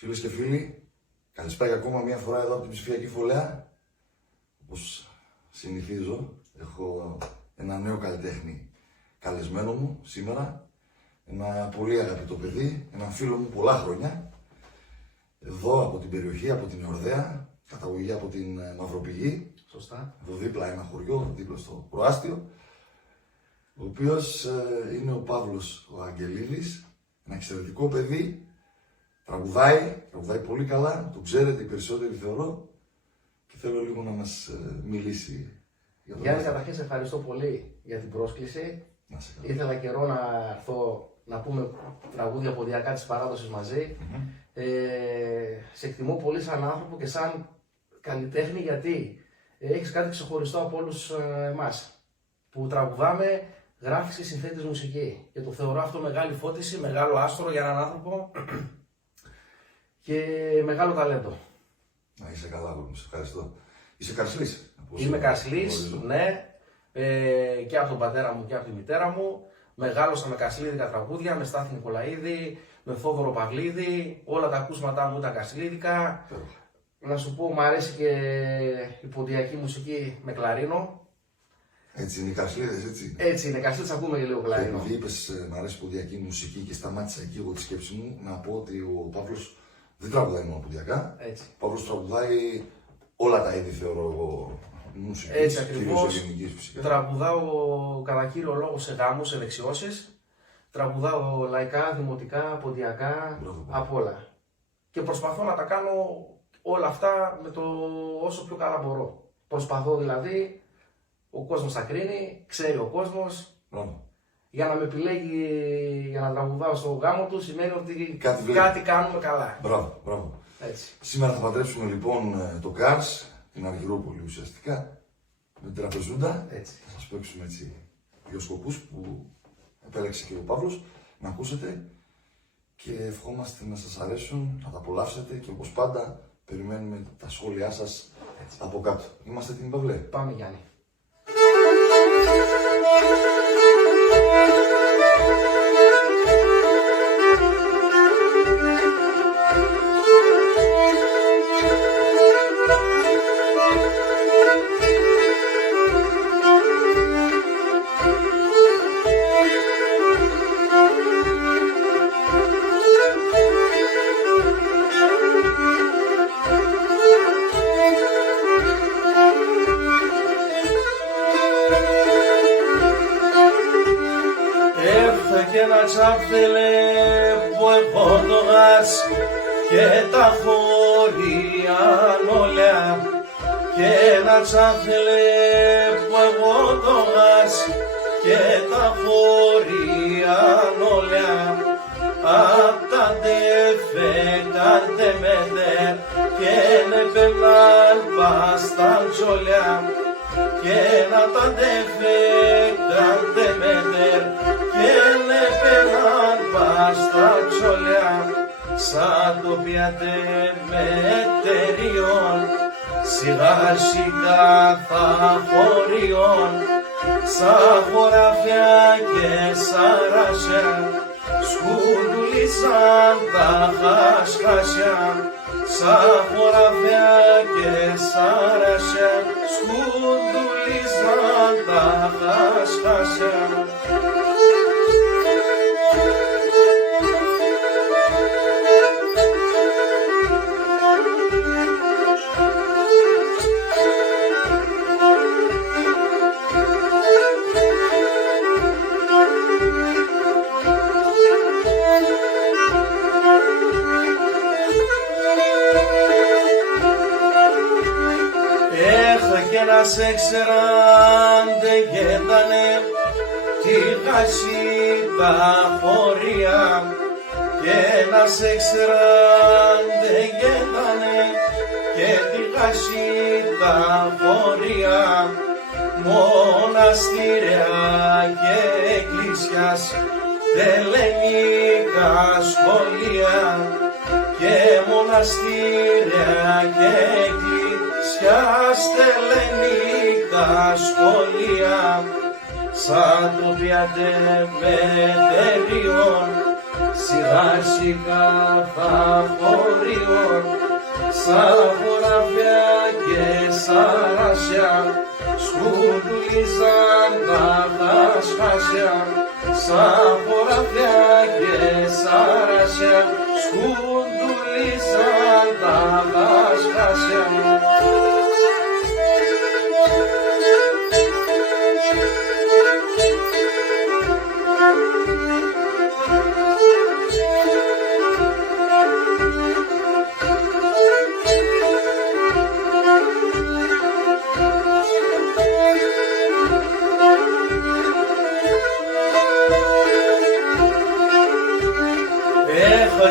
Φίλες και φίλοι, καλησπέρα για ακόμα μια φορά εδώ από την ψηφιακή φωλέα. Όπως συνηθίζω, έχω ένα νέο καλλιτέχνη καλεσμένο μου σήμερα. Ένα πολύ αγαπητό παιδί, έναν φίλο μου πολλά χρόνια. Εδώ από την περιοχή, από την Εορδαία, καταγωγή από την Μαυροπηγή. Σωστά. Εδώ δίπλα ένα χωριό, δίπλα στο προάστιο. Ο οποίος είναι ο Παύλος ο Αγγελίδης, ένα εξαιρετικό παιδί. Τραγουδάει πολύ καλά, το ξέρετε οι περισσότεροι θεωρώ και θέλω λίγο να μας μιλήσει για το Γιάννη, καταρχήν σε ευχαριστώ πολύ για την πρόσκληση. Ήθελα καιρό να έρθω να πούμε τραγούδια ποδιακά της παράδοσης μαζί. Σε εκτιμώ πολύ σαν άνθρωπο και σαν καλλιτέχνη γιατί έχεις κάτι ξεχωριστό από όλους εμάς. Που τραγουδάμε, γράφεις και συνθέτεις μουσική. Και το θεωρώ αυτό μεγάλη φώτιση, μεγάλο άστρο για έναν άνθρωπο και μεγάλο ταλέντο. Να είσαι καλά, σε ευχαριστώ. Είσαι Καρσλής. Είμαι Καρσλής, ναι, και από τον πατέρα μου και από τη μητέρα μου. Μεγάλωσα με καρσλίδικα τραγούδια, με Στάθη Νικολαίδη, με Θόδωρο Παυλίδη. Όλα τα ακούσματά μου ήταν καρσλίδικα. Να σου πω, μου αρέσει και η ποντιακή μουσική με κλαρίνο. Έτσι είναι οι Καρσλίδες, έτσι. Έτσι είναι, Καρσλίδες ακούμε και λίγο κλαρίνο. Επειδή είπες, μ' αρέσει η ποντιακή μουσική και σταμάτησα εκεί εγώ τη σκέψη μου, να πω ότι ο Παύλος δεν τραγουδάει μόνο ποντιακά. Έτσι. Ο Παύλος τραγουδάει όλα τα είδη, θεωρώ εγώ, μουσικής. Έτσι ακριβώς. Ελληνικής φυσικά. Τραγουδάω κατά κύριο λόγο σε γάμους, σε δεξιώσεις. Τραγουδάω λαϊκά, δημοτικά, ποντιακά, απ' όλα. Και προσπαθώ να τα κάνω όλα αυτά με το όσο πιο καλά μπορώ. Προσπαθώ δηλαδή, ο κόσμος θα κρίνει, ξέρει ο κόσμος. Για να με επιλέγει για να τραγουδάω στο γάμο του σημαίνει ότι κάτι κάνουμε καλά. Μπράβο. Έτσι. Σήμερα θα παντρέψουμε λοιπόν το Κάρς, την Αργυρούπολη ουσιαστικά, με την Τραπεζούντα. Έτσι. Θα σας παίξουμε έτσι δύο σκοπούς που επέλεξε και ο Παύλος να ακούσετε και ευχόμαστε να σας αρέσουν, να τα απολαύσετε και όπως πάντα περιμένουμε τα σχόλιά σας από κάτω. Είμαστε έτοιμοι, Παύλε? Πάμε, Γιάννη. Και ένα τσάπτελε που έχω το γας και τα χωρίαν όλα. Και ένα τσάπτελε που έχω το γας και τα χωρίαν όλα. Απ' τα τεφέ κάντε μετέρ και με πεμνάν πας τα τζολιά. Και να τα τεφέ κάντε μετέρ και με πέραν πας στα τσολιά. Σαν το πιάτε μετεριών, σιγά σιγά θα χωριών. Σαν χωράφια και σαράσια, σκουντουλίσαν τα χασχάσια. Σαν χωράφια και σαράσια, σκουντουλίσαν τα χασχάσια. Και να σε ξέραν δεν γέντανε τη χασί τα χωρία. Και να σε ξέραν δεν γέντανε και τη χασί τα χωρία. Μοναστήρια και εκκλησιάς, τελενικά σχολεία. Και μοναστήρια και εκκλησιάς, στελενικά σχολεία. Σαν το πιάτε μετεριών, σιγά σιγά θα χωρεί. χωρίων, σαν χωράφια και σαράσια, σκουντουλίζαν τα χασχάσια, σαν χωράφια και σαράσια, σκουντουλίζαν τα χασχάσια.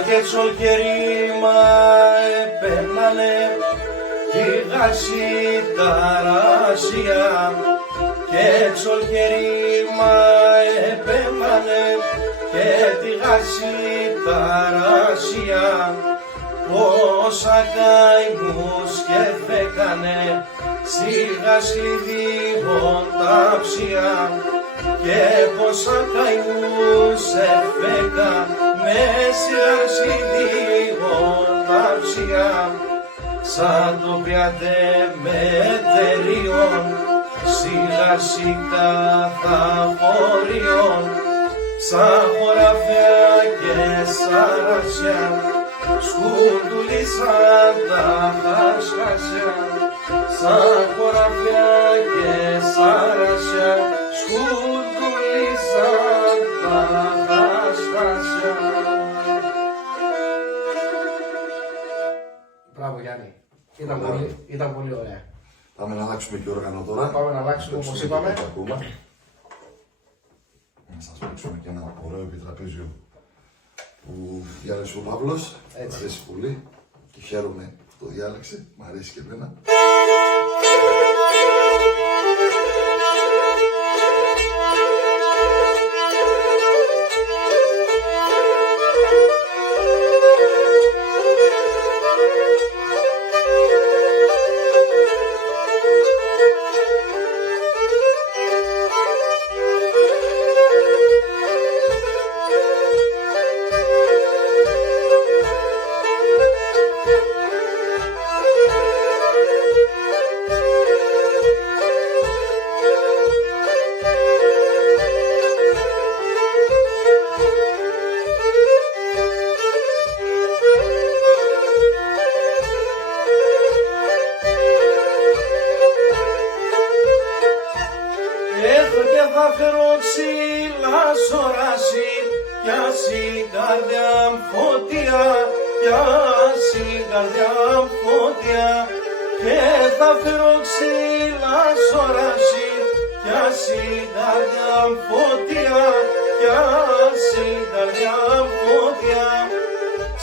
Και τσολκερίμα επέμνανε κι γάση τα ράσια, και τσολκερίμα επέμνανε και τη γάση τα ράσια, πόσα καημούς και φέκανε σιγά σκληδίβων τα ψιά, και πόσα καημούς έφεκα με σιγά τα ψιά, σαν το πιάτε μετερίων, σιγά τα χωρίων, σαν χωράφια και σαράσια, σκουντουλίσαν τα χασχάσια, σαν χωράφια και σαράσια, σκουντουλίσαν τα χασχάσια. Μπράβο Γιάννη, ήταν πολύ ωραία. Πάμε να αλλάξουμε και όργανο τώρα. Πάμε να αλλάξουμε όπως είπαμε. Να σας παίξουμε και ένα ωραίο επιτραπέζιο που διάλεξε ο Παύλος. Μ' αρέσει πολύ και χαίρομαι που το διάλεξε. Μ' αρέσει και εμένα. Και θα φέρω ξύλα σωράσει, κι ας η καρδιά φωτιά, κι ας η καρδιά φωτιά.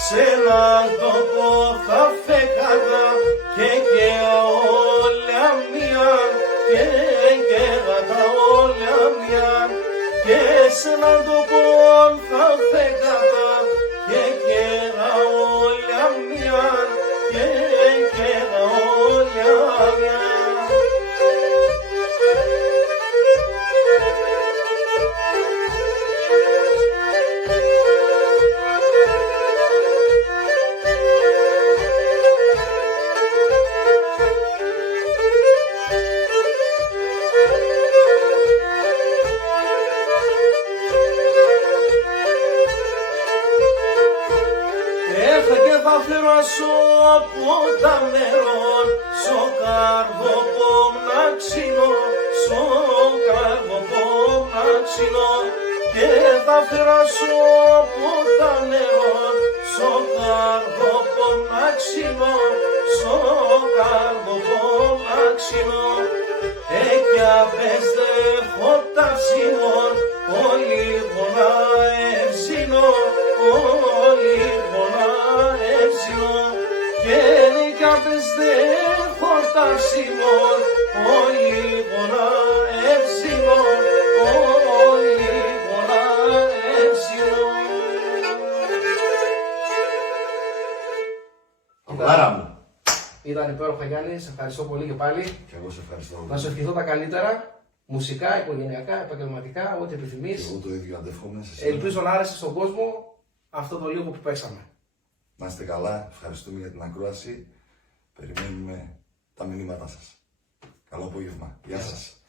Σε έναν τόπο θα φέγατα και όλα μία, και τα όλα μία. Και σε έναν τόπο θα φέγατα και όλα μία, και όλα μία. Θα φέρασω από τα νερών, σο καρδοπό να ξυνώ, σο καρδοπό να ξυνώ. Και θα φέρασω από τα νερών, σο καρδοπό να ξυνώ, σο καρδοπό να ξυνώ. Κι απες δέχω τα ψημών, όλοι γονά ευζήνω, όλοι γονά ευζήνω. Και κι απες δέχω τα ψημών, όλοι γονά ευζήνω, όλοι γονά ευζήνω. Αμπάρα μου. Ήταν υπέροχα Γιάννη, σε ευχαριστώ πολύ και πάλι. Και εγώ σε ευχαριστώ. Να σου ευχηθώ τα καλύτερα, μουσικά, οικογενειακά, επαγγελματικά, ό,τι επιθυμείς. Εγώ το ίδιο αντεύχομαι. Ελπίζω να άρεσε στον κόσμο αυτό το λίγο που παίξαμε. Να είστε καλά, ευχαριστούμε για την ακρόαση. Περιμένουμε τα μηνύματά σας. Καλό απόγευμα. Γεια σας.